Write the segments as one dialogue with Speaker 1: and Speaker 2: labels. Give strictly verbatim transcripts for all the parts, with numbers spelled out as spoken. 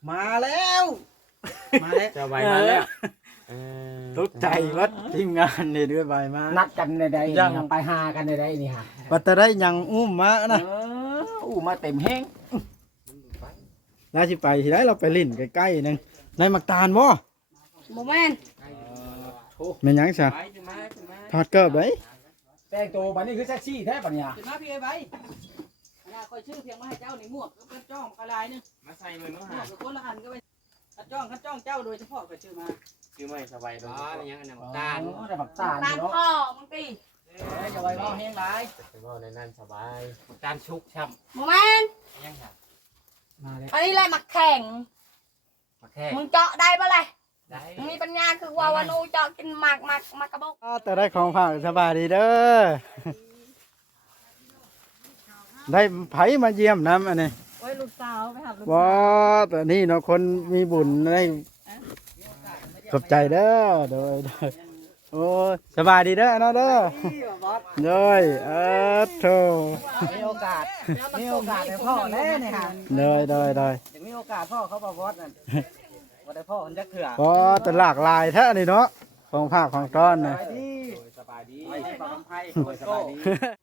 Speaker 1: มาแล้วมาแล้ว
Speaker 2: จะใบมาแล้ว
Speaker 3: ตกใจวัดทีมงานนี่ด้วยใบมา
Speaker 1: นัดกันในใดยังไปหากันในใดนี่ฮะ
Speaker 3: ว่าแต่ได้ยังอุ้มมานะ
Speaker 1: อู้มาเต็มแห้ง
Speaker 3: น่าสิไปสิได้เราไปลิ้นใกล้ๆนึงในมักตาลบ่
Speaker 4: บ่แม่น
Speaker 3: แม่นหยังซะทอดเกิบไว้
Speaker 1: แต่งตัวบัดนี้คือแท็กซี่แท้บัดเนี่ย
Speaker 4: ขึ้นมาพี่ไอ้ใบน่าคอยชื่อเพียงมาให้เจ้าในหมวกกับจ้องกระลายนึง
Speaker 2: มาใส่มือนู้น
Speaker 4: หมวกกับคนละอันก็ไปคัดจ้องคัดจ้องเจ้าโดยเฉพาะก็ชื่อมา
Speaker 2: คือไม่สบายอ๋อยังอันนั้นตาล
Speaker 1: ได้บักตาล
Speaker 4: ตาลพ่อมึงตี
Speaker 1: จะไว้ว่าแห้งหลาย
Speaker 2: แต่ว่าในนั้นสบายตาลชุกช่
Speaker 4: ำบ่แม่น
Speaker 2: ยังค่ะ
Speaker 1: มาเลย
Speaker 4: อันนี้แหละหมักแข่ง
Speaker 2: มาแค่
Speaker 4: มึงเจาะได้ปะเลย
Speaker 2: ได้
Speaker 4: มีปัญญาคือว่าวันนูเจาะกินหมากหมากหมากกระบอก
Speaker 3: แต่ได้ของฝากสบายดีเด้อได้ไผมาเยี่ยมน้ำอันนี้
Speaker 4: โอ้ยลูกสาวไปหาลูก
Speaker 3: ว้าแต่นี่เนาะคนมีบุญได้ขอบใจเด้อโดยโดยโอ้สบายดีเด้อเนาะเด้อโดยเออโธ่
Speaker 1: มีโอกาสมีโอกาสให้พ่อแน่เนี่ยฮะ
Speaker 3: โดยโดยโดย
Speaker 1: ยังมีโอกาสพ่อเขาบอกว่านั่นว่าได้พ่อมันจะเถื่อ
Speaker 3: ก็แต่หลากหลายแท้นี่เนาะของภาคของต้อนนะ
Speaker 1: สบายดีสบายดีปากคำไพ่สบายดี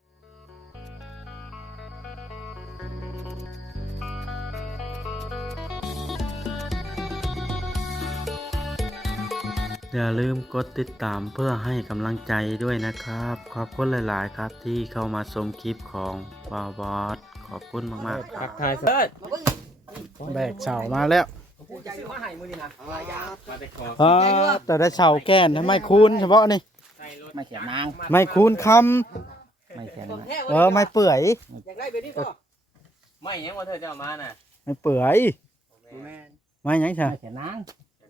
Speaker 3: อย่าลืมกดติดตามเพื่อให้กำลังใจด้วยนะครับขอบคุณหลายๆครับที่เข้ามาชมคลิปของวาวบอสขอบคุณมากๆครับ
Speaker 2: ทายเสิร์
Speaker 3: ชแบกเสามาแล้ว
Speaker 2: อ๋
Speaker 3: อแต่ได้เสาแก่นไม่คูณเฉพาะนี่
Speaker 1: ไม่เขียนนาง
Speaker 3: ไม่คูณค
Speaker 1: ำไม่เขียน
Speaker 3: เออไม่เปื่อย
Speaker 4: อยากได้แบบนี้ก็
Speaker 2: ไม่ยังว่าเธอจะเอามาน่ะ
Speaker 3: ไม่เปื่อยไม่ยังใช่
Speaker 1: ไม่เขียนนาง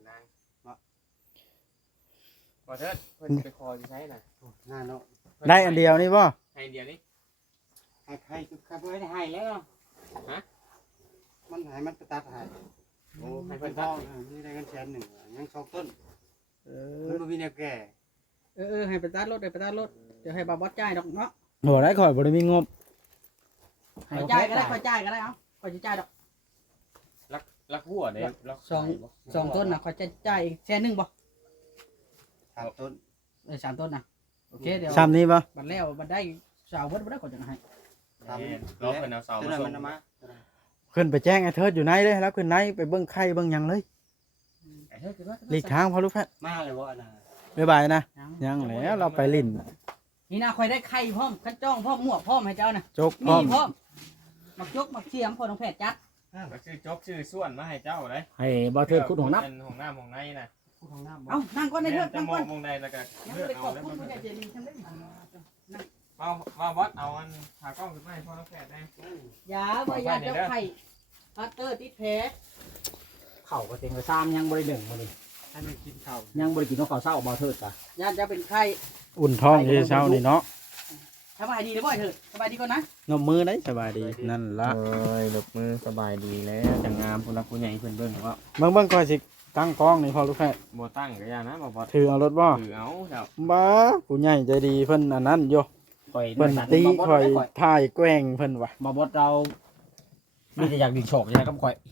Speaker 2: พอเธอเพิ่นไปคอจะใช้น่ะ
Speaker 3: ได้อันเดียวนี่ป่ะ
Speaker 2: ให้เดียวนี่
Speaker 1: ให้ใครคือใครไม่ได้ให้แล้ว
Speaker 2: ฮะ
Speaker 1: มันให้มันไปตัดให้
Speaker 2: โอ้ให้เพิ่นตัด
Speaker 1: นี่ได้กันแสนหนึ่งยังสองต้นเออมันมีแนวแก่เออให้ไปตัดรถให้ไปตัดรถเดี๋ยวให้บาบอสจ่ายดอกเนาะ
Speaker 3: โหได้ข่อยบริมีงบ
Speaker 1: ให้จ่ายก็ได้ข่อยจ่ายก็ได้เอ้าข่อยจะจ่ายดอก
Speaker 2: ลักลักหัวเด้ลัก
Speaker 1: สองสองต้นน่ะข่อยจะจ่ายอีกแสนหนึ่งบ่สามต้นเออสามต้นนะโอเคเดี๋ยว
Speaker 3: สามนี้ปะ
Speaker 1: บัดแล้วบัดได้สาวเบิดบัดได้ก่อนจะให้
Speaker 2: เราเพิ่นเอาเสามาส่ง
Speaker 3: ขึ้นไปแจ้งไอ้เทิดอยู่ไหนเลยแล้วขึ้นไหนไปเบิ้งไข่เบิ้งยังเลยหลีกทางพอลูกแพทย์
Speaker 1: มาเลยวะนะ
Speaker 3: บ๊ายบายนะยังแล้วเราไปลิ้น
Speaker 1: นี่นะคอยได้ไข่พร้อมขันจ้องพร้อมหมวกพร้อมให้เจ้านะ
Speaker 3: จกพร้อม
Speaker 1: พร้อมมักจกมักเชียมพอน้องแพทย์จัด
Speaker 2: ก็ชื่อจกชื่อส่วนมาให้เจ้าเลย
Speaker 1: ให้บ่เทิดคุณของน้ำ
Speaker 2: ของน้ำของในน่ะ
Speaker 1: เอ้านั่งก่อนในเถิดนั่งก่อน
Speaker 2: มองในแล้วก็
Speaker 1: เลือกเอาแล้วมันจะเจริญทำได้
Speaker 2: เอาว่าวัดเอาอันหากล้องขึ้นมาให้พ่อน้องแพทย์ได้
Speaker 1: อย่าบ่อย่าเจ้าไข่ฮัตเตอร์ติดแผลเข่าก็เต็งกระซ้ำยังบริหนึ่งมาดิให้มันกินเข่ายังบริกินนกเขาเศร้าบ่เถิดจ้ะญาติจะเป็นไข่
Speaker 3: อุ่นท้องที่เช้านี่เนาะ
Speaker 1: สบายดีหรือบ่เถิดสบายดีก่อนนะ
Speaker 3: นมมือได้สบายดีนั่นละ
Speaker 2: เอ้ยนมมือสบายดีแล้วจังงามผู้รักผู้ใหญ่เพิ่นเบิ่งว่า
Speaker 3: เบิ่งเบิ่งก่อนสิตั้งกล้องนี่พอลูกแพทย์
Speaker 2: บ่ตั้งก็ย่านะบ่พอ
Speaker 3: ถือเอารถบ่
Speaker 2: ถือเอาครับ
Speaker 3: บ้าผู้ใหญ่ใจดีเพิ่นอันนั้นอยู่เพิ่นตีข่อยถ่ายแกล้งเพิ่นว่ะ
Speaker 1: บ่บดเราไม่ได้อยากดิ่งโฉกใช่ไหมครับข่อย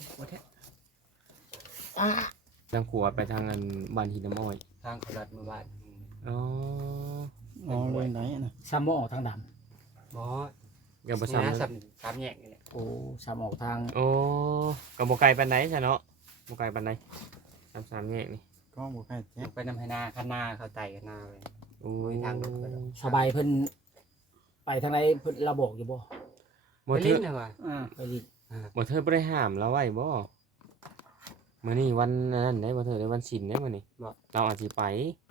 Speaker 2: ทางขัวไปทางอันบ้านหินน้ำอ้อย
Speaker 1: ทางขลัดมือบ้าน
Speaker 2: อ๋อ
Speaker 3: อ๋อเลยไหนนะ
Speaker 1: ซ้ำบ่ออกทางดำ
Speaker 2: บ่กับบ่ซ้ำ
Speaker 1: ซ้ำแยกนี่แหละโอ้ซ้ำออกทาง
Speaker 2: โอ้กับบ่ไกลปานใดใช่เนาะบ่ไกลปานใดซ้ำซ้ำแยกนี่
Speaker 3: ก็บ่ไกลแจ๊
Speaker 1: ไปนำให้นาคันนาเข้าใจกันนาเลย
Speaker 2: โอ้ย
Speaker 1: ทางรถสบายเพิ่นไปทางไหนเพิ่นระบอกอยู่บ่
Speaker 2: บ่เถิดว่า
Speaker 1: อ่าไปลิ้น
Speaker 2: บ่เถิดบ่ได้ห้ามเราไว้บ่มื้อนี้วันนั้นได้บ่เถิดได้วันศีลได้มื้อนี้เราอาจสิไป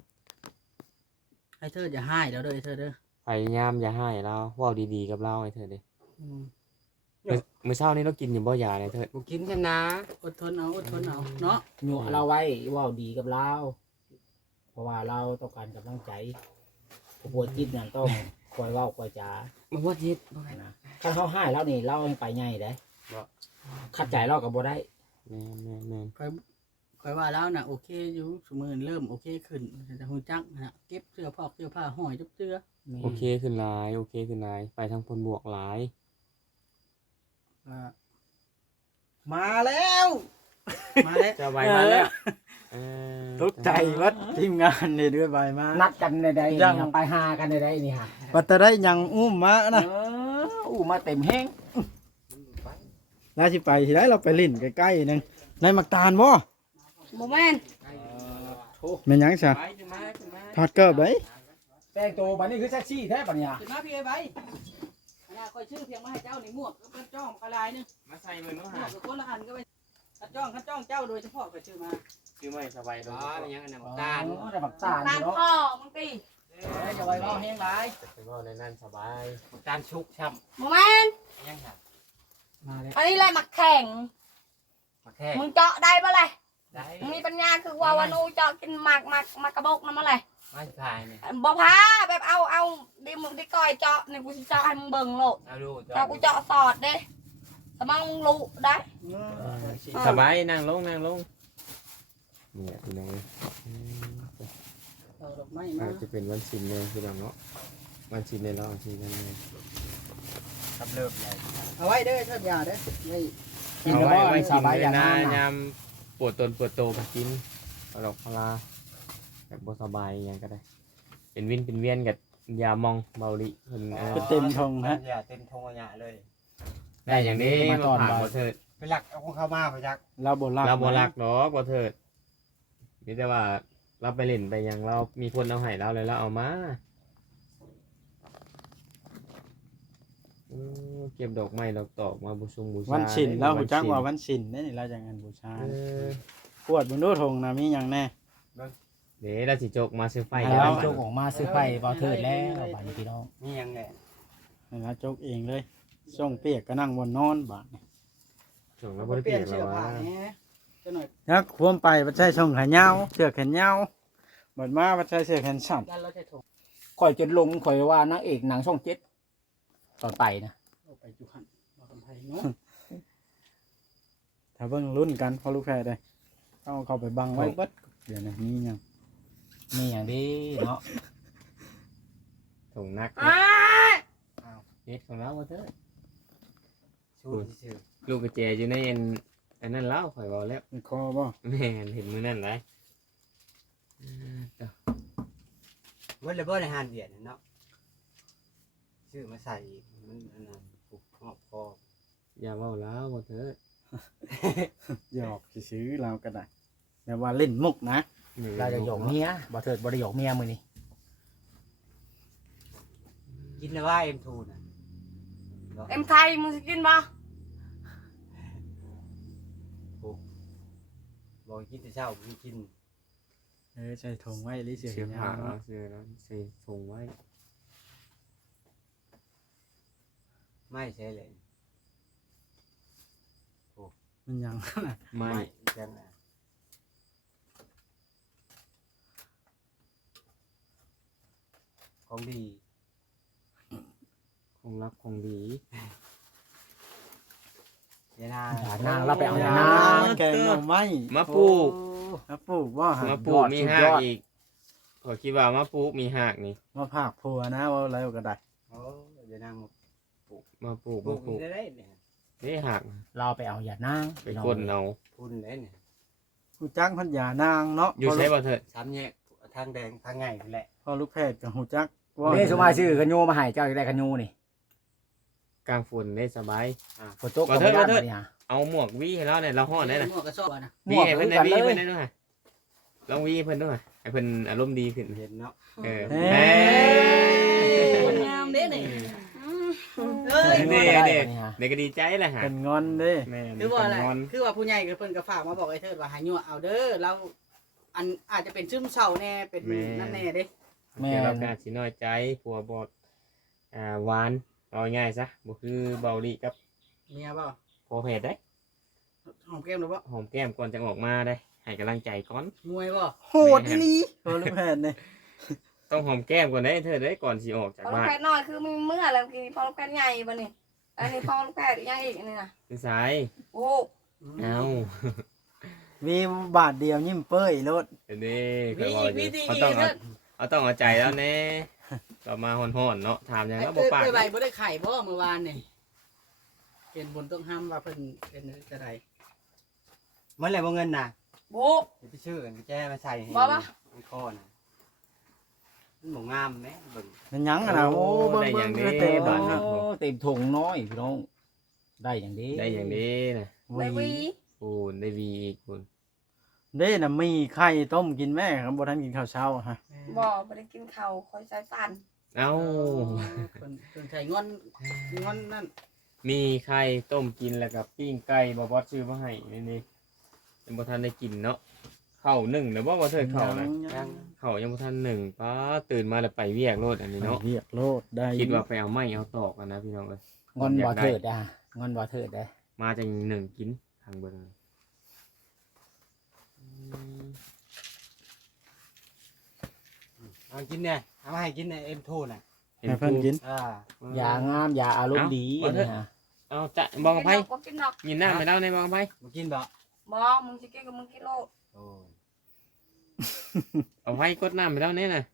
Speaker 1: ให้เธออย่าให้แล้วเด้อให้เธอเด้อ
Speaker 2: พยายามอย่าให้เราเว้าดีๆกับเราให้เธอเด้อืมมื้อเช้านี้เรากินอยู่บ่ยาเนี่ยเถิด
Speaker 1: บ่กินกันนะอดทนเอาอดทนเอาเนาะยั่วเราไว้เว้าดีกับเราเพราะว่าเราต้องการกำลังใจผู้ป่วยจิตนั่นต้องคอยเว้าคอยจา
Speaker 2: บ่ว่าจิต
Speaker 1: นะถ้าเขาให้แล้วนี่เรายังไปใหญ่ได้บ่ขัดใจเราก็บ่ได้
Speaker 2: แม่นๆๆ
Speaker 1: คอยคอยว่าแล้วน่ะโอเคอยู่สมื้อเริ่มโอเคขึ้นแต่ฮู้จักนะเก็บเสื้อพอกเสื้อผ้าห้อยจับเสื้อ
Speaker 2: โอเคขึ้นหลายโอเคขึ้นหลายไปทางผลบวกหลาย
Speaker 1: มาแล้ว
Speaker 4: มาแล้ว
Speaker 2: สบายมาแล้วเออ
Speaker 3: ตกใจวัดทีมงานนี่ด้วยใบมา
Speaker 1: นัดกันในใด
Speaker 3: ยัง
Speaker 1: นี่ไปหากันในใดนี่ฮะ
Speaker 3: ปัตตะได้ยังอุ้มมานะ
Speaker 1: เอออู้มาเต็มแห้ง
Speaker 3: น่าสิไปสิได้เราไปลิ้นใกล้ๆนึงในมักตาลบ่
Speaker 5: บ่แม่น
Speaker 3: แม่นหยังซะ
Speaker 2: ไปขึ้นมาขึ้นมา
Speaker 3: ทอดเกิบได้
Speaker 1: แต่งตัวบัดนี้คือแท็กซี่แท้บัดเนี่ย
Speaker 4: ขึ้นมาพี่ไอ้ใบอันน่ะคอยชื่อเพียงมาให้เจ้านี่หมวกก็เป็นจ้องกระลายนึง
Speaker 2: มาใส่มือนู้น
Speaker 4: หมว
Speaker 2: หาก
Speaker 4: กับคนละอันก็ไปคัดจ้องคัดจ้องเจ้าโดยเฉพาะคอยชื่อมา
Speaker 2: คือไม่สบายตรง
Speaker 1: อ๋อ
Speaker 2: นี้ยังอันนั้น
Speaker 1: อ๋อ
Speaker 2: ตาล
Speaker 1: ได้บักตาล
Speaker 5: ตาม
Speaker 1: เนาะ
Speaker 5: พ่อมึงติ
Speaker 4: อย่าไว้เว้าแห้งหลาย
Speaker 2: เป็นว่าในนั้นสบายตาลชุกช่
Speaker 5: บ่แม่น
Speaker 2: ำยังค่ะ
Speaker 1: มาแล้ว
Speaker 5: อันนี้แหละมักแข่ง
Speaker 2: มาแค่
Speaker 5: มึงเจาะได้บ่ล่ะ
Speaker 2: ได้
Speaker 5: มึงมีปัญญาคือว่าวานูเจาะกินหมากหมากหมากกระบอกนำอะไร
Speaker 2: มาพายเนี่ย
Speaker 5: บ่พาแบบเอาเอาดิมึงดิก้อยเจาะนี่กูสิเจาะให้มึงเบิ่งโลด
Speaker 2: เอาดู
Speaker 5: เจาะกูเจาะสอดเด้สมองมึงรู้ได้
Speaker 2: สบายนั่งลงนั่งลงนี่พี่น้อง
Speaker 4: เอาดอกไม้
Speaker 2: อา
Speaker 4: มา
Speaker 2: จจะเป็นวันศิลป์เลยพี่น้องเนาะวันศิลป์ในเราศิลป์กันเลยทำเริ่มเลย
Speaker 4: เอาไว้เด้อเทิดยาเด้อนี่
Speaker 1: กิน
Speaker 2: เอา
Speaker 1: แล้ว
Speaker 2: ไว้
Speaker 1: บ่
Speaker 2: ไว้
Speaker 1: ส
Speaker 2: กิน
Speaker 1: บาย
Speaker 2: เล
Speaker 1: อย ย่าง
Speaker 2: นะ
Speaker 1: นั้น
Speaker 2: ยา
Speaker 1: น่ะ
Speaker 2: มปวดตนปวดโตมากินเอาดอกพลาแบบบ่สบายอย่างก็ได้ เป็นวินเป็นเวียนกับยามองเบาลิเพิ่นเออ
Speaker 3: ก็เต็มทงฮะ
Speaker 6: อย่าเต็มทงอย่าเลย
Speaker 2: ได้อย่างนี้มาผ่านบ่เถิด
Speaker 6: ไปหลักเอาของเข้ามาไปจัก
Speaker 3: เราบ่รัก
Speaker 2: เราบ่รักดอกบ่เถิดมีแต่ว่าเราไปเล่นไปหยังเรามีคนเอาให้เราเลยเราเอามาเออเก็บดอกไม้ดอกตอกมาบูชงบูชา
Speaker 3: วันศิลป์เราฮู้จักว่า
Speaker 2: วั
Speaker 3: วัน นศิลป์นี่เราจังอันบูชา
Speaker 2: เออ
Speaker 3: ขวดบนดูทงนะมีหยังแน่
Speaker 2: เดี๋ยวเราสิจกมาซื้อไฟ
Speaker 1: ให้
Speaker 2: กัน
Speaker 1: เรา
Speaker 2: แล้ว
Speaker 1: จงออกมาซื้อไฟบ่เถิดแล้วบัดนี้พี่น้อง
Speaker 6: นี่ยังไง
Speaker 3: ให้เราจกเองเลยส่งเปียกก็นั่งบนนอนบาดนี่
Speaker 2: จงแล้วบ่ได้
Speaker 4: เป
Speaker 2: เป
Speaker 4: ลี่
Speaker 2: ลี่
Speaker 4: ย
Speaker 2: ย
Speaker 4: น
Speaker 2: น
Speaker 4: เสื้
Speaker 2: แล้
Speaker 4: อ
Speaker 2: ว
Speaker 4: ผ้า
Speaker 2: ว่า
Speaker 4: แหน่จะหน่อย
Speaker 3: ยักควมไปบ่ใช่ส่งแขนยาวเสื้อแขนยาวบัดมาบ่ใช่เสื้อแขนสั้น
Speaker 4: ยันเราจะถง
Speaker 1: ข่อยจนลงข่อยว่านางเอกหนังช่องเจ็ดตอนไปนะ
Speaker 4: เอาไปจุขันเราทำไทยเนาะ
Speaker 3: ถ้าเบิ่งรุ่นกันพอลูกแพรได้เอาเข้าไปบังไว้เบิดเดี๋ยวนะมีหยัง
Speaker 1: มีอย่างดีเนาะ
Speaker 2: ถุงนัก
Speaker 5: อ้าย
Speaker 2: เฮ็ดของเราบ่เถิด
Speaker 6: ชูซื่อ
Speaker 2: ลูกกระเจอยู่ในอันอันนั้นแล้วข่อยบอกแล้ว
Speaker 3: มีคอบ่
Speaker 2: แม่นเห็นมือนั่นไร
Speaker 6: ๆเมื่อไรเบ่ในหานเวียดเนาะซื้อมาใส่อีกมันอันนั้นผูกหอบคอ
Speaker 2: อย่าเว่าแล้วบ่เถิด
Speaker 3: หยอกซื้อๆเราก็ได้แต่ว่าเล่นมุกนะ
Speaker 1: เราจะหยอกเมียบ่เถิดบ่ได้หยอกเมียมื้อนี้
Speaker 6: กินแล้วว่าเอ็มทูน่ะ
Speaker 5: เอ็มไทยมึงสิกินบ่
Speaker 6: บอกกินแต่เช้าไม่กิน
Speaker 3: เออใส่ทงไว้หรือเสื้อแข
Speaker 2: เสื้อน ผ้าย
Speaker 3: าว
Speaker 2: เนาะ
Speaker 3: เนาะ
Speaker 2: เสื้อแล้วใส่ถุงไว้
Speaker 6: ไม่ใช่เลย
Speaker 3: มันหยัง
Speaker 2: ไม่
Speaker 6: จังนะของดี
Speaker 2: คงรักคงดี
Speaker 6: ยานา
Speaker 1: หานางเราไปเอา
Speaker 3: ห
Speaker 1: ห
Speaker 3: ยั
Speaker 1: นาง
Speaker 3: แกงหน่อไม้
Speaker 2: มาปลูก
Speaker 3: มาปลูกว่าหา
Speaker 2: มาปลูกมีหากอีกขอยคิดว่ามาปลูกมีหากนี่
Speaker 3: มาผากผัวนะว่าอะไรก็ได้
Speaker 6: โอ้ยานางมา
Speaker 2: มาปลูก
Speaker 6: ปลู
Speaker 2: มาก ปลูก
Speaker 6: ได้ได้เนี่ย
Speaker 2: นี่หาก
Speaker 1: เราไปเอาอย่านาง
Speaker 2: ไปก้นเอา
Speaker 6: พุ่นได้เนี่ย
Speaker 3: หูจักพันยานางเนาะ
Speaker 2: อยู่ใช่บ่เถิด
Speaker 6: สามแยกทางแดงทางไงนั่นแหละ
Speaker 3: พอลูกแพทย์กับหูจักว่า
Speaker 1: เด้สมาชื่อกันโยมาให้เจ้าจะได้กันโยนี่
Speaker 2: กลางฝนได้สบาย
Speaker 1: ฝนตกก็บ่ได้บัดนี้ฮะ
Speaker 2: เอาหมวกวีให้เราเนี่ยเราห่อได้น่ะ
Speaker 4: หมวกกระสอบนะ
Speaker 2: วีให้เพิ่นได้
Speaker 1: หม
Speaker 2: วี
Speaker 1: วก
Speaker 2: ให้
Speaker 1: เหมื
Speaker 2: เพิ่
Speaker 1: อน นกัน
Speaker 2: ได้ด้วยลองวีให้เพิ่นด้วยให้เพิ่นอารมณ์ดีขึ้น
Speaker 6: เห็นเนาะ
Speaker 2: เออ
Speaker 3: เฮ้
Speaker 2: เฮ้
Speaker 3: ย
Speaker 4: งามเด้นี่
Speaker 5: อืม
Speaker 4: เอ้ย
Speaker 2: นี่
Speaker 1: บ่ได้
Speaker 2: นี่
Speaker 1: บัดนี้ฮะ
Speaker 2: เด็กก็ดีใจแหละฮะ
Speaker 3: เป็นงอนเด้
Speaker 2: แม่
Speaker 4: คือว่าอะไร
Speaker 2: นอน
Speaker 4: คือว่าผู้ใหญ่กับเพิ่นก็ฝากมาบอกไอ้เทิดว่าให้ยั่วเอาเด้อเราอันอาจจะเป็นซึมเศร้าแน่เป็นนั่นแน่เด้
Speaker 1: แม่
Speaker 2: เดี๋ยวเราการสิน้อยใจผัวบอดอ่าหวานเอาง่ายซะบ่คือเบาลีกับ
Speaker 4: เมียเปล่า
Speaker 2: พอเพจได้
Speaker 4: หอมแก้มหรือเปล่า
Speaker 2: หอมแก้มก่อนจะออกมาได้ให้กำลังใจก่อน
Speaker 4: มวยเปล่า
Speaker 3: โหดอีหลีพอลูกแพทย์เนี่ย
Speaker 2: ต้องหอมแก้มก่อนได้เธอได้ก่อนสิออกจาก
Speaker 5: พอลูก
Speaker 2: บ้าน
Speaker 5: แพทย์น้อยคือมีเมื่อแล้วกินพอลูกแพทย์ใหญ่บ่นี่อันนี้พอลูกแพทย์ยังอีกอันนี้น่ะ
Speaker 2: คือสาย
Speaker 5: โอ้
Speaker 2: เอา
Speaker 3: มีบาทเดียวยิ้มเป้ยรถ
Speaker 2: เดี๋ยวนี้
Speaker 4: มี
Speaker 2: เขา
Speaker 4: อีกมีดี
Speaker 2: เขา
Speaker 4: อี
Speaker 2: ต้อง
Speaker 4: ก
Speaker 2: เอา
Speaker 4: เทิด
Speaker 2: เอาต้องเอาใจแล้วแน่ต่อมาห่อนๆเนาะถามหยัง
Speaker 4: ไอ้
Speaker 2: ก็บ่
Speaker 4: เอ้ย
Speaker 2: ปาก
Speaker 4: เอ้ยใบบ่ได้ไข่บ่เมื่อวานนี่เป็นบนต้องห้ามว่าเพิ่นเป็นจะได
Speaker 6: มันอะไรบ่เงินน่ะ
Speaker 5: โบ
Speaker 6: เดี๋ยวไปชื่อกันแจ้มาใส่ให้
Speaker 5: บ่ปะ
Speaker 6: มันคอน่ะมันบ่งามแหมเบิ่ง
Speaker 3: เป็นหยังอะนะโอ้เบิ่ง
Speaker 2: ได้
Speaker 3: เบิ่
Speaker 2: อง ย่าง
Speaker 3: เอ
Speaker 2: นี้
Speaker 3: อเต็ม
Speaker 2: บ้า
Speaker 3: บ้าน น
Speaker 2: ครั
Speaker 3: นะ
Speaker 2: บ
Speaker 1: โอ้เต็มถุงน้อยพี่น้องได้อย่างนี้
Speaker 2: ได้อย่างนี้นะ
Speaker 5: ได้วี
Speaker 2: ปูนได้วีอีกปูน
Speaker 3: เด้น่ะมีไข่ต้มกินแม่ครับบ่ทันกินข้าวเช้าอะฮะ
Speaker 5: บ่บ่ได้กินข้าวคอยใส่ตัน
Speaker 2: เอ้า
Speaker 4: คนคนใช้งอนงอนนั่น
Speaker 2: มีไข่ต้มกินแล้วกับปิ้งไก่บ่บอสซื้อมาให้นี่นี่ยังบ่ทันได้กินเนาะข้าวหนึ่งแล้วบ่บ่เถิดข้าวนะ
Speaker 3: ยัง
Speaker 2: ข้าวยังบ่ทันหนึ่งป้าตื่นมาแล้วไปเวียกโลดอันนี้เนาะ
Speaker 3: เรียกโลดได้
Speaker 2: คิดว่าไปเอาไม้เอาตอกกันนะพี่น้องเอ้ย
Speaker 1: งอนบ่เถิดอ่ะงอนบ่เถิดได้
Speaker 2: มาจังหนึ่งกินทางเบิ่งอืม
Speaker 6: เอากินเนี่ยเอามาให้กินเนี่ยเอ็มทูน่ะ
Speaker 3: ให้เพิ่นกิน
Speaker 6: อ่า
Speaker 1: อย่างามอย่าอารมณ์ดีอันนี้ฮะ
Speaker 2: เอาจะบอกกับไผ
Speaker 5: บ่กินดอก
Speaker 2: ยินหน้าไปแล้วในบอกกับไผ
Speaker 6: มากินบ่
Speaker 5: บ่มึงสิกินกับมึงกินโลด
Speaker 6: โอ้ย
Speaker 2: เอาไผกดน้ำไปแล้วเนี่ยน่ะ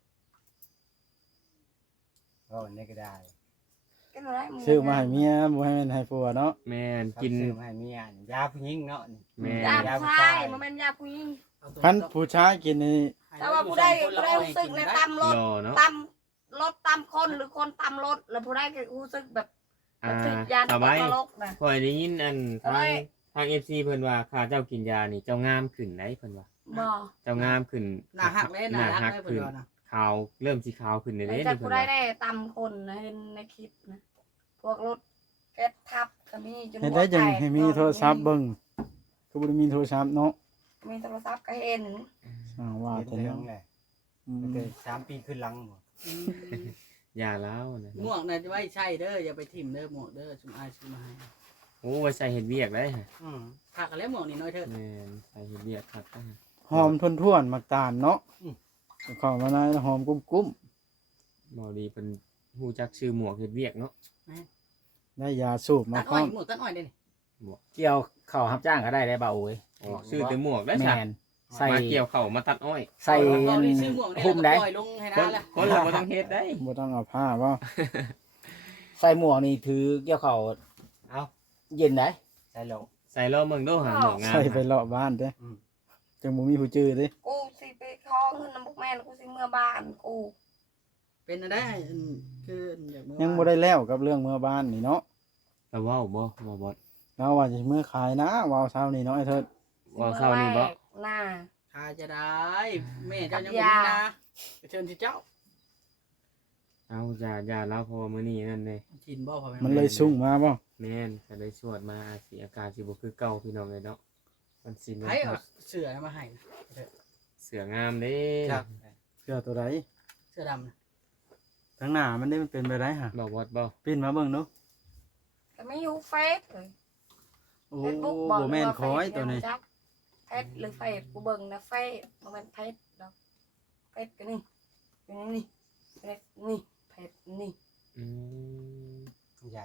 Speaker 6: โอ้ยนี่ก็ได้
Speaker 5: กินอะไรมึง
Speaker 3: ซื้อมาให้เมียบ่ให้แม่นให้ผัวเนาะ
Speaker 2: แม่น
Speaker 6: ครับ
Speaker 2: กิน
Speaker 6: ซื้อมาให้เมียยาผู้หญิงเนาะนี่
Speaker 2: แม่
Speaker 5: ยา
Speaker 6: ย่า
Speaker 5: ผู้ชายมันเป็นยาผู้หญิง
Speaker 4: เอาตัว
Speaker 3: คันผู้ชายกินนี่
Speaker 5: แต่ว่าผู้ใดผู้ใดรู้สึกในตำรถ
Speaker 2: รอเนาะ
Speaker 5: ตำรถตำคนหรือคนตำรถแล้วผู้ใดก็รู้สึกแบบ
Speaker 2: อ่า
Speaker 5: ถึกยา
Speaker 2: สบาย
Speaker 5: ตลกนะ
Speaker 2: คอยได้ยินอันทาง
Speaker 5: เอ้ย
Speaker 2: ทางเอฟซีเพิ่นว่าข้าเจ้ากินยานี่เจ้างามขึ้นได้เพิ่นว่า
Speaker 5: บ่
Speaker 2: เจ้างามขึ้น
Speaker 4: หน้าหักเลยหน้าหักเลยเพิ่น
Speaker 2: ขึ้น
Speaker 4: ว่านะ
Speaker 2: ขาวเริ่มสีขาวขึ้นเด้
Speaker 5: ไอ้
Speaker 2: เด้
Speaker 5: จัก
Speaker 2: นี่เพิ่
Speaker 5: ผู้
Speaker 2: น
Speaker 5: ใด
Speaker 2: ว่า
Speaker 5: ได้ตำคนนะเห็นในคลิปนะพวกรถแก๊สทับก็มีจน
Speaker 3: เฮ็ด
Speaker 5: หัว
Speaker 3: ได้จัง
Speaker 5: แตก
Speaker 3: ให้มีโทรศัพท์เบิ่งก็บ่ได้มีโทรศัพท์เนาะ
Speaker 5: มีโทรศัพท์ก็เห็น
Speaker 3: สร้างว่า
Speaker 6: เห็น
Speaker 3: แต่
Speaker 6: เรื่
Speaker 3: เนาะ
Speaker 6: องเลย
Speaker 3: อืม
Speaker 6: ตั้งแต่สามปีขึ้นหลังบ่
Speaker 4: อืม
Speaker 2: ยาแล้วนะ
Speaker 4: หมวกน่ะไว้ใช่เด้ออย่าไปทิ่มเด้อหมวกเด้อชุมอายชุมมาให้
Speaker 2: โอ้ไว้ใส่เฮ็ดเวียกได้ฮะ
Speaker 6: อืม
Speaker 4: ผักกันแล้วหมวกนี่น้อยเถอะ
Speaker 2: แม่นใส่เฮ็ดเวียกครับได้ฮะ
Speaker 3: หอมทนท่วนมักตาลเนาะเข้ามาในหอมกุ้ม
Speaker 2: หมอดีเพิ่นฮู้จักชื่อหมวกเฮ็ดเวียกเนาะ
Speaker 3: ๆได้ยาสูบมา
Speaker 4: ตัด
Speaker 3: พ
Speaker 4: อ้
Speaker 3: ร้
Speaker 4: อ
Speaker 3: อย ม
Speaker 4: หมวกตัดอ้อยเด้นี่
Speaker 1: เกี่ยวเข้ารับจ้างก็ได้ได้เบาเว้ย
Speaker 2: โอ้ชื่อแต่หมวกได้
Speaker 1: แม
Speaker 2: ซะ
Speaker 1: นใส่
Speaker 2: มาเกี่ยวเข้ามาตัดอ้อย
Speaker 1: ใส่
Speaker 4: เอานี่ซื้อหมวกนี่
Speaker 1: หุ้ม
Speaker 4: แล้ว
Speaker 1: ได้
Speaker 4: ก็ปล่อยลงให้
Speaker 2: คน
Speaker 4: น้าละ
Speaker 2: คนเราบ่ต้องเฮ็ดได้
Speaker 3: บ่ต้องเอาผ้าบ่
Speaker 1: ใส่หมวกนี่ถือเกี่ยวเข้า
Speaker 6: เอา
Speaker 1: เย็นได้
Speaker 6: ใส่ลง
Speaker 2: ใส่ล้อเมืองดูหาหมวกงาม
Speaker 3: ใส่ไปเลาะบ้านเด้
Speaker 6: อืม
Speaker 3: จังบ่มีผู้จื้อเด้
Speaker 5: กูสิไปขอเงินน้ำพวกแม่แล้วกูสิเมื่อบ้านกู
Speaker 4: เป็นอะไรอืมคืออยากเมื่อ
Speaker 3: ยังบ่ได้แล้วกับเรื่องเมื่อบ้านนี่เนาะ
Speaker 2: แต่เว้าบ่บ่บ่
Speaker 3: เราว่าจะเมื่อขายนะว่าวเช้านี่เนาะไอ้เถิด
Speaker 2: เว้าเช้านี่บ่
Speaker 5: หน้า
Speaker 4: ทาจะได้แม่เจ้ายังบ่มีนะเชิญที่เจ้า
Speaker 2: เอาอย่าอย่าเล่าเพราะว่ามื้อนี้นั่นเด้
Speaker 4: ชินบ่พอแม่
Speaker 3: มันเลยสุ่งมาบ่
Speaker 2: แม่นก็ได้สวดมาอาจสิอาการสิบ่คือเก่าพี่น้องเลยเนาะมันสิ
Speaker 4: ไผเอาเสื้อมาให้
Speaker 2: เสืองามเด้
Speaker 6: ครับ
Speaker 3: เสื้อตัวใด
Speaker 4: เสื้อดำนะ
Speaker 3: ทั้งหน้ามันได้มันเป็นไปได้ฮะ
Speaker 2: บ่บอดบ่
Speaker 3: ปิ้นมาเบิ่งเนาะ
Speaker 5: ก็ไม่อยู่เฟซเลย
Speaker 3: โอ้
Speaker 5: เฟซบุ๊กบอก
Speaker 3: บ่แม่นคอยตัวนี้
Speaker 5: จักเฟซหรือเฟซกูเบิ่งนะเฟซบ่แม่นเฟซดอกเฟซก็นี่อยู่นี่นี่เฟซนี่เฟซนี่
Speaker 2: อืม
Speaker 6: ใหญ่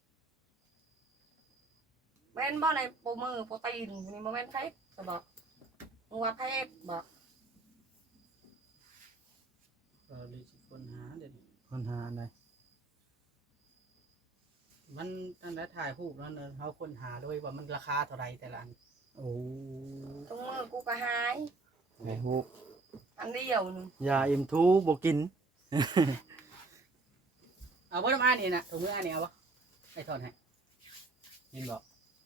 Speaker 5: แม่นบ่ในโปรมือโปรตีนอยู่นี่บ่แม่นเฟซก็บอกมึงว่าเฟซบอก
Speaker 4: ก็เลยสิค้นหาเดี๋ยวนี้
Speaker 3: คนหาอันใด
Speaker 4: มันนั่นแหละถ่ายรูปนั่นน่ะเฮาค้นหาด้วยว่ามันราคาเท่าไหร่แต่ละอัน
Speaker 3: โอ้
Speaker 5: ตรงมือกูก็หาย
Speaker 2: ในฮูก
Speaker 5: อันเดียวหนึง
Speaker 3: ยาเอ็มทูบ่กิน
Speaker 4: เอาบ่น้ำอันนี่น่ะถุงมืออันนี้เอาบ่ไอ้ทอนให้
Speaker 6: กินบ่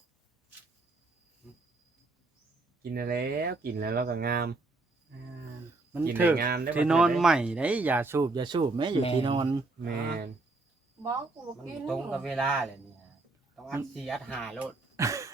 Speaker 2: กินแล้วกินแล้วแล้วก็งาม
Speaker 4: อ่า
Speaker 3: มัน
Speaker 2: กิน
Speaker 3: ถึ
Speaker 2: ได้
Speaker 3: ก
Speaker 2: งามได้
Speaker 3: ที่นอนใหม่ได้ยาสูบยาสูบแม่อยู่ที่นอน
Speaker 2: แม่น
Speaker 5: บอกกูบ่
Speaker 6: มัน
Speaker 5: กิน
Speaker 6: ตรงกับเวลาเลยเนี่ยต้องอัดสี่อัดห้าโลด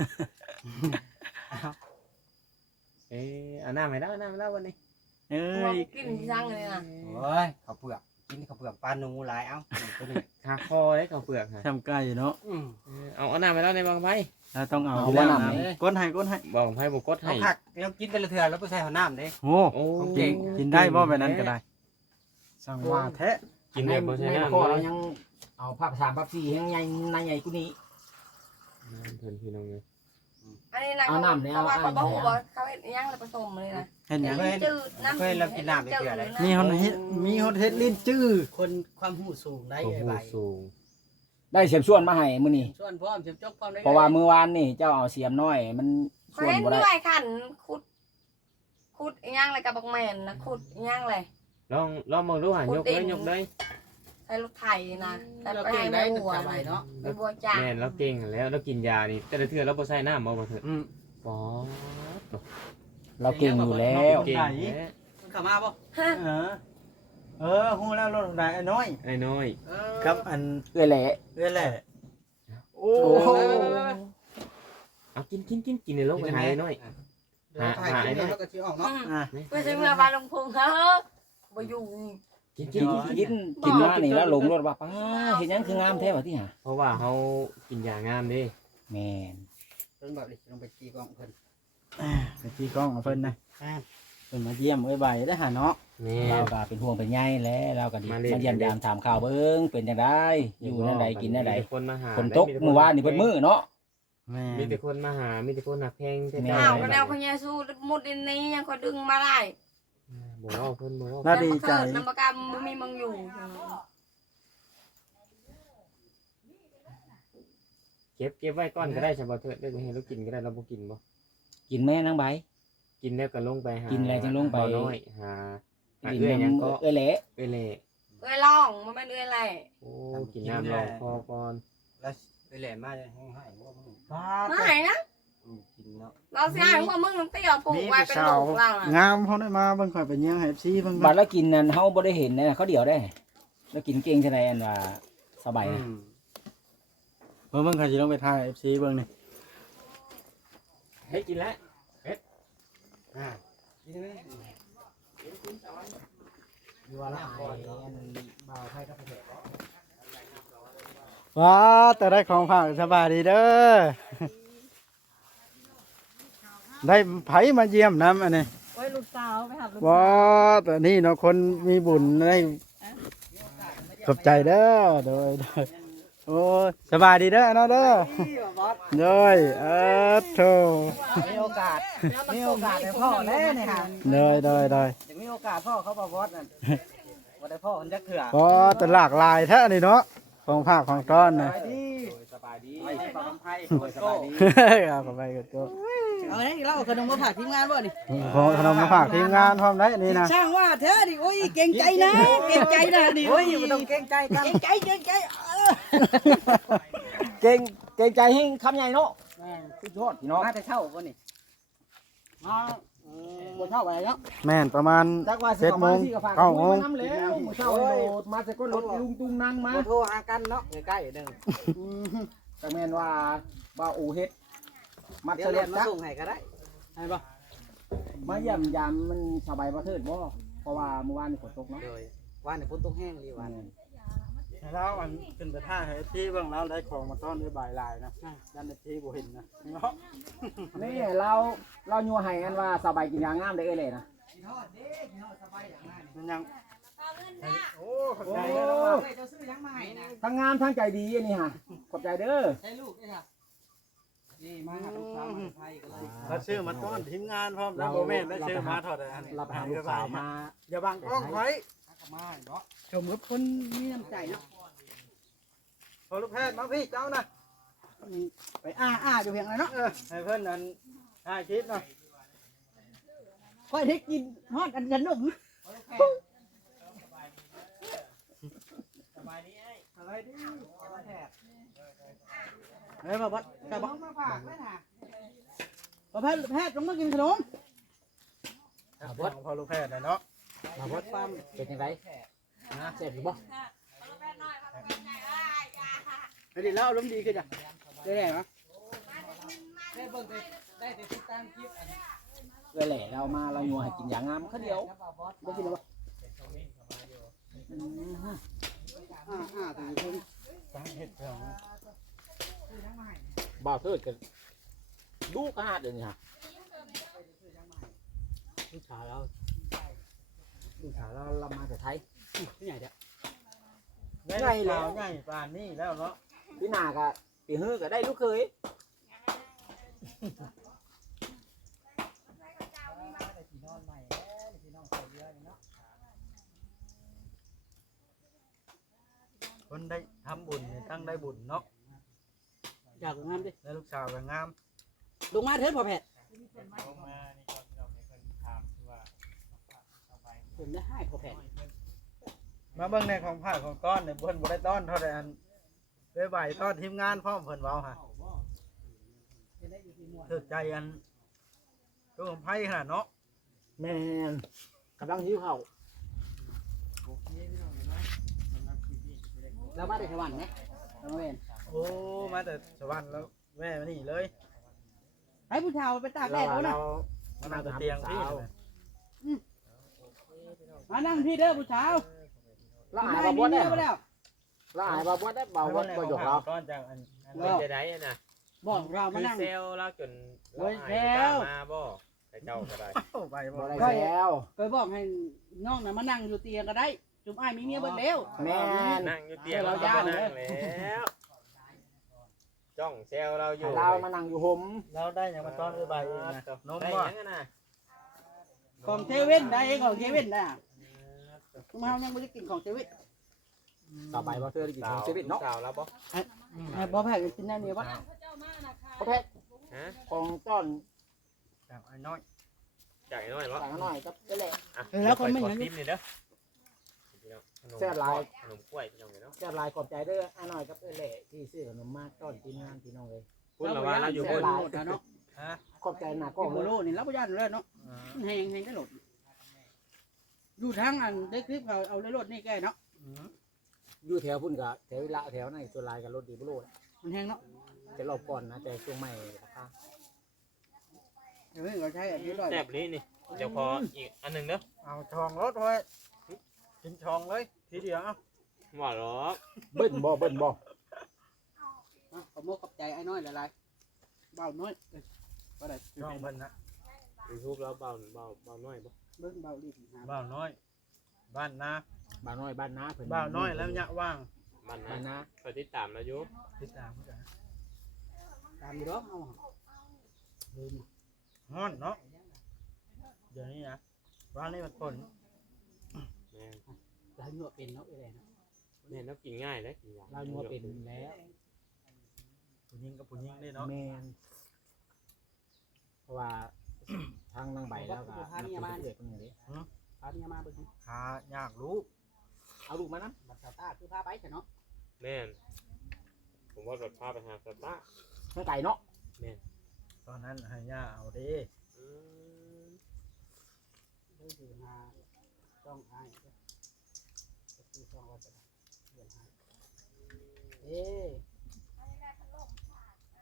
Speaker 2: เอ๊ะเอาน้าไม่ได้เอาน้าไม่ได้วันนี้
Speaker 3: เอ้
Speaker 5: กูว่าย กูกินที่ช่างเลยนะ
Speaker 6: โอ้ยข้าวเปลือกกินข้าวเปลือกปลาหนูหลายเอ้าตัวนี้
Speaker 2: หักคอได้ข้าวเปลือกฮะ
Speaker 3: ทำใกล้เนาะ
Speaker 6: อืม
Speaker 2: เออเอาเอาน้าไม่ได้ในบางไผ
Speaker 3: แล้วต้องเอา
Speaker 1: เอา
Speaker 3: อยู่แล้ว
Speaker 1: ว่า
Speaker 3: นะ
Speaker 1: น้ำนี่
Speaker 3: ก้นให้ก้นให้
Speaker 2: บอกไผบ่กด
Speaker 6: เอา
Speaker 2: ให้
Speaker 6: ผักแล้วกินแต่ละเทื่อแล้วไปใส่หัวน้ำเด้
Speaker 3: โอ้
Speaker 2: โอ้
Speaker 6: ของ
Speaker 3: กิ
Speaker 6: เก่
Speaker 3: น
Speaker 6: ง
Speaker 3: กินได้บ่แบบนั้นก็ได้สั่งว่าแท้
Speaker 2: กินได้บ่ใช่
Speaker 1: ใน
Speaker 2: น้ำ
Speaker 1: ข้อเรา
Speaker 2: เลย
Speaker 1: ยังเอาภาพสามภาพสี่ยังใหญ่ในใหญ่กูนี้
Speaker 2: น้ำเพิ่นพี่น้องเลย
Speaker 5: อันนี้นะ
Speaker 1: เอาน้ำเนี่ย
Speaker 5: เขาว่า
Speaker 1: เอา
Speaker 5: เขา
Speaker 1: เอา
Speaker 5: บอกว่าเขาเห็นอิหยังเลยผสมเลยนะ
Speaker 3: เห็นหยัง
Speaker 5: ลิ้นจืดน้ำ
Speaker 6: เพื่อนเรากินน้ำได้เกลืออะไร
Speaker 3: มีฮอนเฮ็ดมีฮอนเฮ็ดลิ้นจื้อ
Speaker 4: คนความหูสูงได้
Speaker 2: โอ้
Speaker 4: ไอ้
Speaker 2: โห
Speaker 4: ใบ
Speaker 2: สูง
Speaker 1: ได้เสียมส่วนมาให้มื้อนี้
Speaker 4: ส่วนพร้อมเสียบจกพร้อมได้
Speaker 1: เพราะว่ามื้อวานนี่เจ้าเอาเสียมน้อย มัน
Speaker 5: เขาเห็นด้วยขันขุดขุดอีหยังอะไรกับบักแมนนะขุดอีหยังอะไร
Speaker 2: ลองลองมองดูหายกเลยยกเลย
Speaker 5: ใช้รถไถนะแต่
Speaker 4: เรา
Speaker 5: ไป
Speaker 4: เก่
Speaker 5: ให้
Speaker 4: ง
Speaker 5: แม่
Speaker 4: ได้
Speaker 5: บัว
Speaker 4: สบายเนาะ
Speaker 5: แม่บัวจ้า
Speaker 2: แม่นเราเก่งแล้วเรากินยานี่แต่ละเทื่อเราบ่ใส่น้ำบ่บ่เถอะ
Speaker 6: อืม
Speaker 2: ป๋อ
Speaker 1: เราเก่งอยู่แล้ว
Speaker 2: เก่งแท้
Speaker 4: มันเข้ามาบ่
Speaker 3: เออเออฮู้แล้วรถได้ไอ้น้อย
Speaker 2: ไอ้น้อย
Speaker 4: เออ
Speaker 3: ครับอัน
Speaker 1: เอื้อแหละ
Speaker 3: เอ้ยแหละโอ้
Speaker 1: โอ้
Speaker 2: เอากินกินกินกินในโลกไปหายไอ้น้อย
Speaker 4: เดี๋ยวถ่ายคลิปนี้แล้วก็สิออกเนาะ
Speaker 3: อ่ะ
Speaker 5: ไปซื้อเมื่อวานลงพุงเฮ้อบ่อยู่
Speaker 2: กิน
Speaker 1: กิ
Speaker 2: กิ
Speaker 1: น
Speaker 2: น
Speaker 1: กินกินมานี่แล้วหลงรถว่าป้าเห็นยังคืองามแท้วะที่หา
Speaker 2: เพราะว่าเขากินยางามเด้
Speaker 1: แม่น
Speaker 4: เพิ่นแบบนี้ลงไปตีกล้องเพิ่น
Speaker 3: ไปตีกล้องเอาเพิ่นนะ
Speaker 4: อ่า
Speaker 3: เพิ่นมาเยี่ยมไว้ใบได้อหาเนาะ
Speaker 2: แม่
Speaker 1: เราก็เป็นห่วงเป็นใยแล้วเราก็ดี
Speaker 2: มา
Speaker 1: มา
Speaker 2: เล่น
Speaker 1: เยี่ยมยามถามข่าวเบิ่งเป็นจังไดอยู่นั่นใดกินนั่นใด
Speaker 2: มีแต่คนมาหา
Speaker 1: ฝนตกเมื่อวานนี่เพิ่นมื้อเนาะ
Speaker 3: แม่
Speaker 2: มีแต่คนมาหามีแต่คนหักแพงแต่
Speaker 1: แม่
Speaker 2: เจ้า
Speaker 5: อ้าว
Speaker 2: ไห
Speaker 5: ก็
Speaker 2: น
Speaker 5: แนวพญาสู้มุดดินนี้ยังคอยดึงมาได้
Speaker 2: บอกว่าเพิ่นบอกว่า
Speaker 3: น่าดีใจ
Speaker 5: น้ำประกันมันมีมึงอยู่
Speaker 2: เก็บเก็บไว้ก้อนก็ได้ใช่บ่เถิดได้ให้เรากินก็ได้เราบ่กินบ่
Speaker 1: กินแม่นางใบ
Speaker 2: กินแล้วก็ลงไปหา
Speaker 1: กิ
Speaker 2: กิ
Speaker 1: นแล้วจึงลงไป
Speaker 2: น้อยหาหา
Speaker 1: กิน
Speaker 2: เอื้อยหยังก็
Speaker 1: เอื้อแหละ
Speaker 2: เอื้อยเล่
Speaker 5: เอ้ยล่องมันไม่เอ้ยอะไร
Speaker 2: โอ้กินน้ำรองคอก่อน
Speaker 6: แล้วไปแหลมมาจะให้ให้ว่ามึง
Speaker 5: ไม่นะ
Speaker 6: อืมกินเนาะ
Speaker 5: เราเสียหายว่ามึงต้องตีออกปลูก
Speaker 3: มี
Speaker 5: ไว้
Speaker 3: ผู้
Speaker 5: เป็น
Speaker 3: สา
Speaker 5: ลู
Speaker 3: ว
Speaker 5: กเราอะ
Speaker 3: งามเขาได้มาเบิ่งข่อยไปเยี่ยมให้ เอฟ ซี เบิ่ง
Speaker 1: บัดแล้วกินนั่นเฮาบ่ได้เห็นนะเขาเดียวได้ แล้วกินเก่งจังไดอันว่าสบาย
Speaker 6: อื
Speaker 1: นะ
Speaker 6: ม
Speaker 3: เบิ่งเบิ่งใครสิลงไปถ่าย เอฟ ซี เบิ่งนี่
Speaker 2: ให้กินแล้ว
Speaker 6: อ่ากินไหม
Speaker 1: อยู่ว่าละอายอันบ่าวไทยก็ไปเถอะ
Speaker 3: ว้าแต่ได้ของฝากสบายดีเด้อ ได้ไผมาเยี่ยมน้ำอันนี้
Speaker 5: โอ้ยลูกสาวไปหาลูก
Speaker 3: ว้าแต่นี่เนาะคนมีบุญได้ขอบใจเด้อโดยโดยโอ้ยสบายดีเด้อเนาะเด้อโดยเออโธ่
Speaker 4: มีโอกาสมีโอกาสให้พ่อแน่เนี่ยค่ะ
Speaker 3: โดยโดยโดย
Speaker 4: จะมีโอกาสพ่อเขาบ่วอดนั่นบ่ได้พ่อมันจักเถื่อ
Speaker 3: ก็แต่หลากหลายแท้นี่เนาะของภาคของต้อนนะ
Speaker 4: ไปดี
Speaker 1: สบายดี
Speaker 4: ไปที่ปากคำไพ่
Speaker 1: สบายดี
Speaker 3: เอาเข้าไปกันตัว
Speaker 4: เอาไงเราเอาขนมมาฝากทีมงานบ่นี่
Speaker 3: ของขนมมาฝากทีมงานพร้อมได้นี่นะ
Speaker 4: ช่างว่าเธอดิโอ้ยเก่งใจนะเก่งใจนะดิโอ้ยบ่ต้องเก่งใจกันเก่งใจเก่งใจเออ
Speaker 1: เก่งเก่งใจให้คำใหญ่เนาะสุดยอดพี่น้อง
Speaker 4: มาแต่เช่าบ่นี่มาอืมบ่เช่าอะไรเนาะ
Speaker 3: แม่นประมาณ
Speaker 1: จักว่าสิ
Speaker 3: เจ็ด
Speaker 1: เข้า
Speaker 3: โม
Speaker 1: มาง ที่ก็ฝาก
Speaker 3: เก้าโมง
Speaker 1: น้ำแล้วมื้อเช้าโหลดมาแต่ก็รถลุงตุงนั่งมา
Speaker 4: บ่โทรหากันเนาะใกล้ๆเด้อ
Speaker 1: แต่แม่นว่าบ่าอูเฮ็ดมัด
Speaker 4: เดี๋ย
Speaker 1: เส
Speaker 4: วเรี
Speaker 1: ลี
Speaker 4: ย
Speaker 1: ย
Speaker 4: น
Speaker 1: ด
Speaker 4: มา
Speaker 1: จัก
Speaker 4: ส่งให้ก็ได้ให้บ่
Speaker 1: มาเยี่ยมยามมันสบายบ่เทิดบ่เพราะว่าเมื่อวานนี่ฝนตกเนาะ
Speaker 4: โดยว่านี่ฝนตกแห้งดีวัน
Speaker 3: แล้วอันขึ้นไปท่าให้ที่เบื้องแล้วได้ของมาต้อนด้วยใบลายนะด้านในที่บ่เห็นนะเนาะ
Speaker 1: นี่เราเรายัวให้กันว่าสบายกินยางงามได้เอ้ยเลยนะ
Speaker 3: มันยังโอ้ขอบ
Speaker 1: โอ้
Speaker 3: ใจเด้อน้องว่า
Speaker 4: เจ้าซื้อยังมาให้นะ
Speaker 1: ทั้งงามทั้งใจดีอันนี่ฮะขอบใจเด้อ
Speaker 4: ใช่ลูกนี่ค่ะนี่มาหาลูกสาวมาไทยก็เลย
Speaker 3: แล้วชื่อมาต้อนทีมงานพร้อมแล้วโบแม่นแล้วชื่อมาถอดอันนี้
Speaker 1: เราไปหาลูกสาวมา
Speaker 3: อย่าบังกล้องไว้
Speaker 4: มาเนาะชมกับคนมีน้ำใจเนาะ
Speaker 3: พอลูกแพทย์มาพี่เจ้านะ
Speaker 4: ไปอ้าอ้าอยู่เพียงไรเนาะ
Speaker 3: เออให้เพื่อนนั้นถ่ายคลิปหน่อย
Speaker 4: ค่อยได้กินทอดกันขนม เฮ้ยมาบัดกระบอกมาฝากไว้น่ะประแพทย์แพทย์ลงมากินขนม
Speaker 3: บดพอลูกแพทย์นะเนาะ
Speaker 1: มาพดความเป็นยังไงนะเจ็บหรือบ่
Speaker 4: ไอ้ดิเล่าล้มดีขึ้นจ้ะได้แหมได้เบิ่งได้แต่ติดตามคลิปอันนี้
Speaker 1: เอ้ยแหล่เรามาเรายัวให้กินยางงามเขาเดียวบ่กินหรอบ่
Speaker 4: อ่าอ่าแต่คน
Speaker 3: สาเหตุเรื่อง
Speaker 1: บ่าวเทิดกันดูขนาดเดี๋ยวนี้ฮะ
Speaker 4: ลูกสาวเรา
Speaker 1: ลูกสาวเราเรามาจากไทย
Speaker 4: ที่ไหนเด้อ
Speaker 3: ง่ายแล้วง่ายปานนี้แล้วเนาะ
Speaker 1: พี่นาก็ปีฮื้อก็ได้ลูกเคย
Speaker 3: คนได้ทำบุญเนี่ยทั้งได้บุญเนาะ
Speaker 4: อยากงามดิ
Speaker 3: แล้วลูกสาวก็งาม
Speaker 4: ลงมาเถิดพ่อแพทย์
Speaker 2: ลงมานี่ก่อนพี่น้องให้เพิ่นถามคือว่าสบาย
Speaker 4: ผมได้ให้พอแผ่น
Speaker 3: มาเบิ่งในของผ้าของต้อนในเพิ่นบ่ได้ต้อนเท่าใดอันได้ใบต้อนทีมงานพร้อมเพิ่นเว้าฮะ
Speaker 4: จะได้อยู่ที่ม่วน
Speaker 3: ถึกใจอันตัวของไผขนาดเนาะ
Speaker 1: แม่นกำลังหิวข้าว
Speaker 4: เรามาได้แค่วันไหมเรามาเป็น
Speaker 3: โอ้มาแต่สวรรค์แล้วแม่มานี่เลย
Speaker 4: ให้ผู้ชายไปตากแดดเอานะ
Speaker 3: มานั่งแต่เตียงพี่นั่นน่ะ
Speaker 4: มานั่งพี่เด้อผู้ชาย
Speaker 1: ละอาย
Speaker 4: ไม่
Speaker 1: บ่
Speaker 4: มี
Speaker 1: บ่ได้
Speaker 4: เมียไปแล้ว
Speaker 1: ละอายบ่บ่ได้เบาบ่บ่หยอกเรา
Speaker 3: ต้อนจากอันอัน
Speaker 2: เป็นจะได้อะนะ
Speaker 4: บอกเรา
Speaker 2: คื
Speaker 4: มา
Speaker 2: อ
Speaker 4: นั่ง
Speaker 2: เซลล์เราจน
Speaker 4: เฮ้ย
Speaker 2: เราหาย
Speaker 4: แล้ว
Speaker 2: มาบ่ไอ้เจ้าก็ได้
Speaker 3: โอ้ใบบ่
Speaker 1: บ่
Speaker 3: ได้
Speaker 1: ได้แล้ว
Speaker 4: เคยบอกให้น้องน่ะมานั่งอยู่เตียงก็ได้ จุ่มอ้ายมีเมียเบิดแล้ว
Speaker 1: แม่น
Speaker 2: นั่งอยู่เตียง
Speaker 4: เรา
Speaker 2: เรา
Speaker 4: ย่าน
Speaker 2: นั่ง
Speaker 4: เลย
Speaker 2: แล้วจ้องเซลล์เราอยู่
Speaker 1: ให้เรามานั่งอยู่ห่ม
Speaker 3: เราได้หยังมาต้อนด้วยใบเองนะนม
Speaker 2: ได้
Speaker 3: บ่
Speaker 2: ยังไงนะ
Speaker 4: ของเซเว่นได้เองของเซเว่นได้อะมายังไม่ได้กินของเซเว่น
Speaker 1: ต่อไปบ่เธอได้กินของชีวิตเนาะ
Speaker 2: สาวแล้วบ่
Speaker 4: ไอ้บอแพ้กินแน่เนี่ยวะ
Speaker 1: โอเค
Speaker 2: ฮะ
Speaker 1: ของต้อน
Speaker 3: จากไอ้น้อย
Speaker 2: จ่ายหน่อยบ่
Speaker 1: สั่งหน่อยครับนั่นแหละ
Speaker 2: อ่ะ
Speaker 4: แล้วก็ไม่
Speaker 2: ขอ
Speaker 4: เห็น
Speaker 2: ทิปนี่เด้อขนม
Speaker 1: แซ่บหลาย
Speaker 2: ขนมกล้วยพี่น้องเนาะ
Speaker 1: แซ่บหลายขอบใจเด้ออ้าหน่อยครับเอ้ยแหละที่ซื้อขนมมาต้อนทีมงานพี่น้องเลย
Speaker 2: พูดแล้วว่าเราอยู่
Speaker 4: แซ่
Speaker 2: บ
Speaker 4: บ
Speaker 2: น
Speaker 4: โหลดนะเนาะ
Speaker 3: ฮะ
Speaker 1: ขอบใจหนักก็
Speaker 4: กินโบโลนี่รับประยานเลยเนาะ
Speaker 3: อ่า
Speaker 4: แหงแหงได้โหลดอยู่ทางอันได้คลิปเขาเอาได้โหลดนี่แกเนาะ
Speaker 3: อืม
Speaker 1: อยู่แถวพุ่นก็แถววิละแถวนั้นส่วนลายกับรถดีบุโรด
Speaker 4: มันแหงเนาะ
Speaker 1: จะรอบก่อนนะแต่ช่วงใหม่ราคา
Speaker 4: เฮ้ยเราใช้อันนี้ด้วย
Speaker 2: แซ่บลิ้นี่เดี๋ยวขออีกอันหนึ่งเด้อ
Speaker 3: เอาทองรถไว้กินทองเลยทีเดียวเอา
Speaker 2: ว่าหรอก
Speaker 1: เบิ้ลบ่เบิ้ลบ่
Speaker 4: ขอโมขอบใจไอ้น้อยหลายๆเบาน้อยเอ้ยว่าได
Speaker 3: ทองเพิ่นนะ
Speaker 2: ยูทูบแล้วเบาเบาเบาน้อยบ่
Speaker 4: เบิ่งเบาลิ้นหา
Speaker 3: บ่าวน้อย บ้านนา
Speaker 1: บ้านน้อยบ้านนาเพิ่น
Speaker 3: บ่าวน้อยแล้วยะว่าง
Speaker 2: มัน
Speaker 1: บ้าน
Speaker 2: นะ
Speaker 1: นา
Speaker 2: คอยติดตามแล้วอยู่
Speaker 3: ติดตามกัน
Speaker 4: ตามอยู่ดอกเอาลืม
Speaker 3: ฮ้อนเนาะเดี๋ยวนี้นะว่านี่มันฝน
Speaker 2: แม่น
Speaker 4: แล้วหนวดเป็นเนาะอะไรเนาะ
Speaker 2: แม่นแล้วกินง่ายเลยกินยาก
Speaker 1: เรานัวเป็นแล้ว
Speaker 3: ผู้หญิงกับผู้หญิงนี่เนาะ
Speaker 1: แมนเพราะว่าทางนางใบแล้วก็นับถือเด็กคนหนึ่งเด้
Speaker 4: พาเมียมาเบิ่ง
Speaker 3: หาอยากรู้
Speaker 1: เอาลูกมานะ
Speaker 4: บัตรตาคือพาไปใช่เนาะ
Speaker 2: แม่นผมว่ารถพาไปหาสตาร์
Speaker 1: ข้างไก่เนาะ
Speaker 3: ตอนนั้นให้ย่าเอาเด้
Speaker 2: อืม
Speaker 4: เดี๋ยวอยู่มาต้องให้เด้อก็คือต้องว่าจะเรียนให้เอ๊ะใส่พัดลมบ่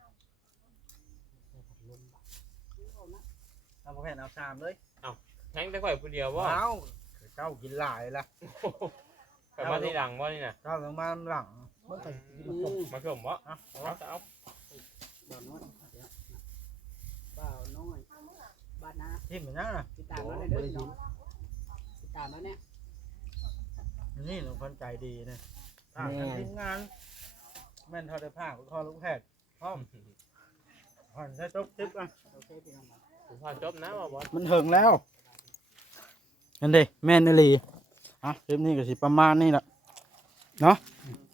Speaker 4: เอานะ
Speaker 3: เอาพ่อแพทย์เอาสามเลย
Speaker 2: แทงแต่ข่อยผู้เดียวว่า
Speaker 3: เอาเจ้ากินหลายละ
Speaker 2: ข่อยมาที่หลังว่านี่น่ะ
Speaker 3: เจ้าลงมาหลัง
Speaker 1: เมื่อไก่
Speaker 4: อืม
Speaker 2: มาชมว่าเอาเอาเอา
Speaker 4: บ่าวน้อยเดี๋ยวบ่าวน้อยบ้านนา
Speaker 3: ทิมเหมือนกันนะ
Speaker 4: ติดตามแล้วเลยเด้อพี่น้องติดตามแล้วเนี่ย
Speaker 3: นี่หนูคนใจดีนะทางทีมงานแม่นทอดได้ผ้าคอลูกแพทย์พร้อมผ่อนใช้ตุ๊บติ๊บอ่ะ
Speaker 4: โอเคพี่น้องมา
Speaker 2: ผมพอจบนะว่าบอส
Speaker 3: มันถึงแล้วนั่นเด้แม่นอหลีอ่ะคลิปนี้ก็สิประมาณนี้แหละเนาะ
Speaker 4: อืม